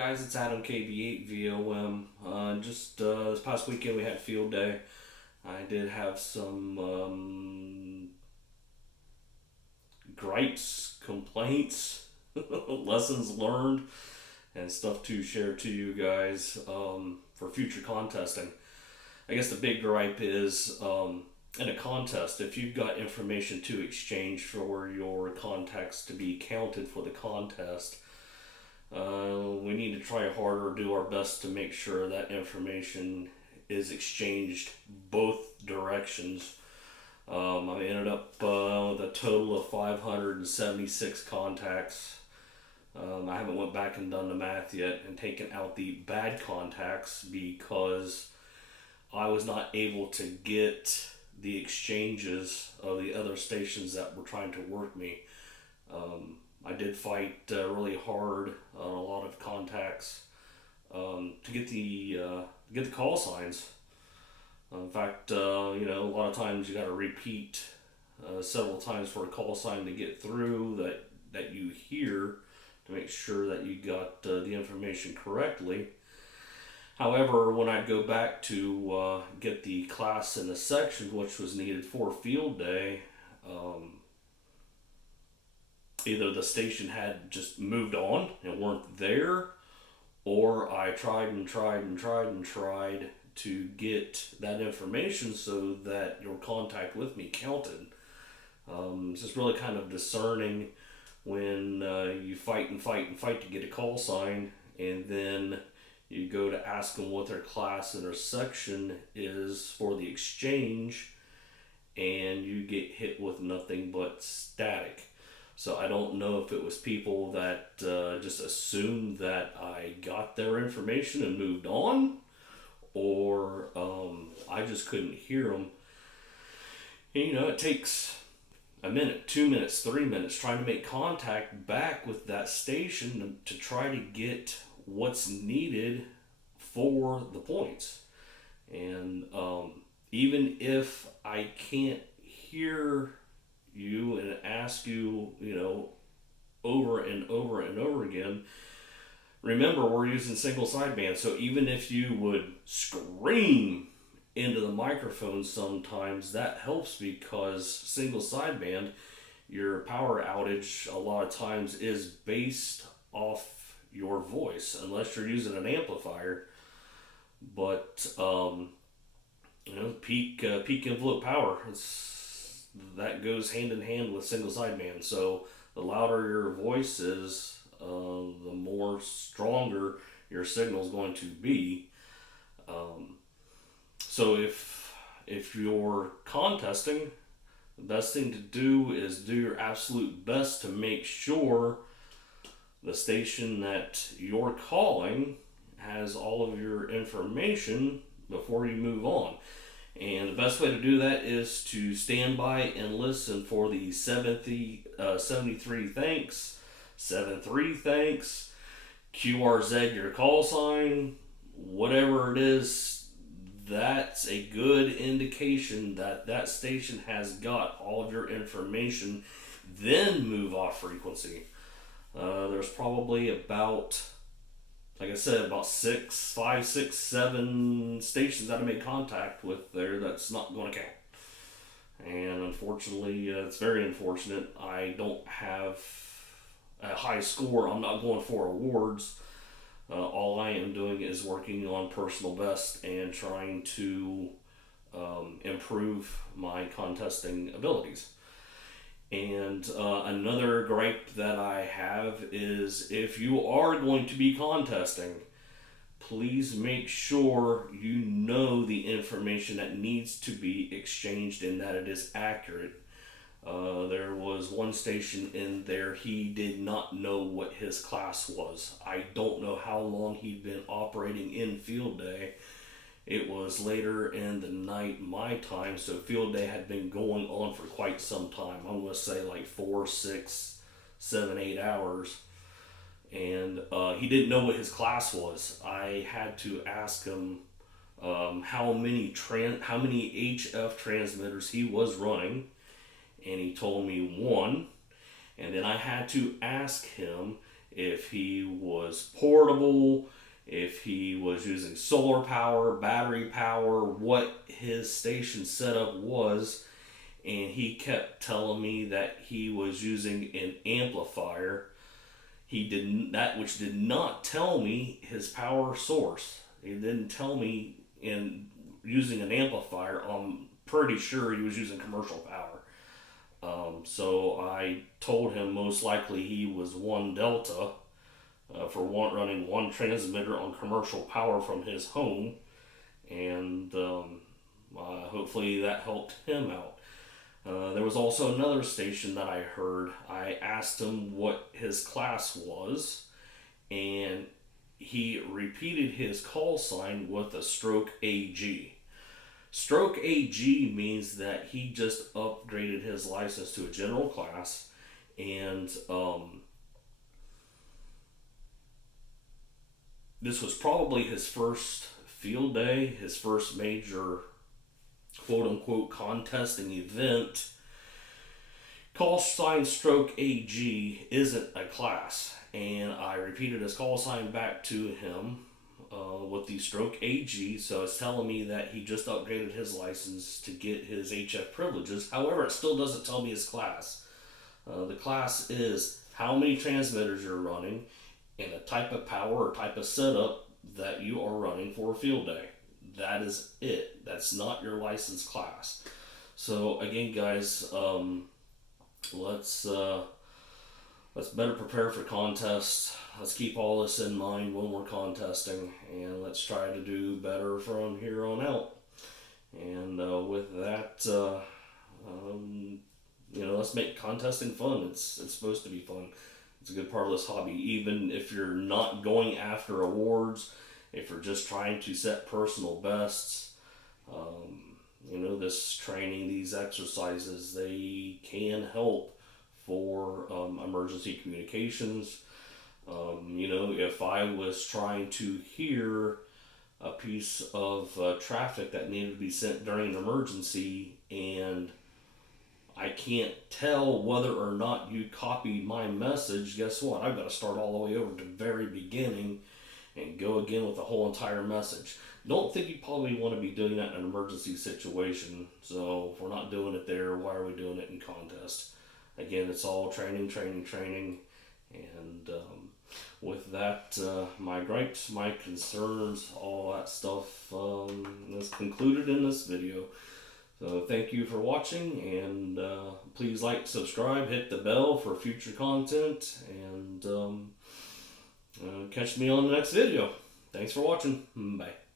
guys, it's Adam KB8 VOM. Just this past weekend we had field day. I did have some gripes, complaints, lessons learned, and stuff to share to you guys for future contesting. I guess the big gripe is in a contest, if you've got information to exchange for your contacts to be counted for the contest, we need to try harder, do our best to make sure that information is exchanged both directions. I ended up with a total of 576 contacts. I haven't went back and done the math yet and taken out the bad contacts because I was not able to get the exchanges of the other stations that were trying to work me. I did fight really hard on a lot of contacts to get the call signs. In fact, a lot of times you got to repeat several times for a call sign to get through that you hear to make sure that you got the information correctly. However, when I'd go back to get the class in the section, which was needed for field day, either the station had just moved on and weren't there, or I tried to get that information so that your contact with me counted. It's just really kind of discerning when you fight to get a call sign, and then you go to ask them what their class and their section is for the exchange, and you get hit with nothing but static. So I don't know if it was people that just assumed that I got their information and moved on, or I just couldn't hear them. And, it takes a minute, 2 minutes, 3 minutes trying to make contact back with that station to try to get what's needed for the points. And even if I can't hear you and ask you, over and over and over again, remember we're using single sideband, so even if you would scream into the microphone sometimes, that helps because single sideband, your power outage a lot of times is based off your voice, unless you're using an amplifier. But peak envelope power, that goes hand in hand with single sideband. So the louder your voice is, the more stronger your signal is going to be. So if you're contesting, the best thing to do is do your absolute best to make sure the station that you're calling has all of your information before you move on. And the best way to do that is to stand by and listen for the 73 thanks, 73 thanks, QRZ your call sign, whatever it is. That's a good indication that that station has got all of your information. Then move off frequency. There's probably about, like I said, about 5, 6, 7 stations that I made contact with there that's not going to count. And unfortunately, it's very unfortunate. I don't have a high score. I'm not going for awards. All I am doing is working on personal best and trying to improve my contesting abilities. And another gripe that I have is, if you are going to be contesting, please make sure you know the information that needs to be exchanged and that it is accurate. There was one station in there, he did not know what his class was. I don't know how long he'd been operating in field day. It was later in the night my time, so field day had been going on for quite some time. I'm going to say like 4, 6, 7, 8 hours. And he didn't know what his class was. I had to ask him how many HF transmitters he was running, and he told me 1. And then I had to ask him if he was portable, if he was using solar power, battery power, what his station setup was. And he kept telling me that he was using an amplifier. He didn't, that which did not tell me his power source. He didn't tell me in using an amplifier. I'm pretty sure he was using commercial power. So I told him most likely he was one Delta for running one transmitter on commercial power from his home, and hopefully that helped him out. There was also another station that I heard. I asked him what his class was, and he repeated his call sign with a stroke AG. Stroke AG means that he just upgraded his license to a general class, and this was probably his first field day, his first major quote unquote contesting event. Call sign stroke AG isn't a class, and I repeated his call sign back to him with the stroke AG, so it's telling me that he just upgraded his license to get his HF privileges. However, it still doesn't tell me his class. The class is how many transmitters you're running and the type of power or type of setup that you are running for a field day. That is it. That's not your license class. So again, guys, let's better prepare for contests. Let's keep all this in mind when we're contesting, and let's try to do better from here on out. And with that, let's make contesting fun. It's supposed to be fun. It's a good part of this hobby. Even if you're not going after awards, if you're just trying to set personal bests, this training, these exercises, they can help for emergency communications. If I was trying to hear a piece of traffic that needed to be sent during an emergency and I can't tell whether or not you copied my message, guess what? I've got to start all the way over to the very beginning and go again with the whole entire message. Don't think you probably want to be doing that in an emergency situation. So if we're not doing it there, why are we doing it in contest? Again, it's all training. And with that, my gripes, my concerns, all that stuff is concluded in this video. So thank you for watching, and please like, subscribe, hit the bell for future content, and catch me on the next video. Thanks for watching. Bye.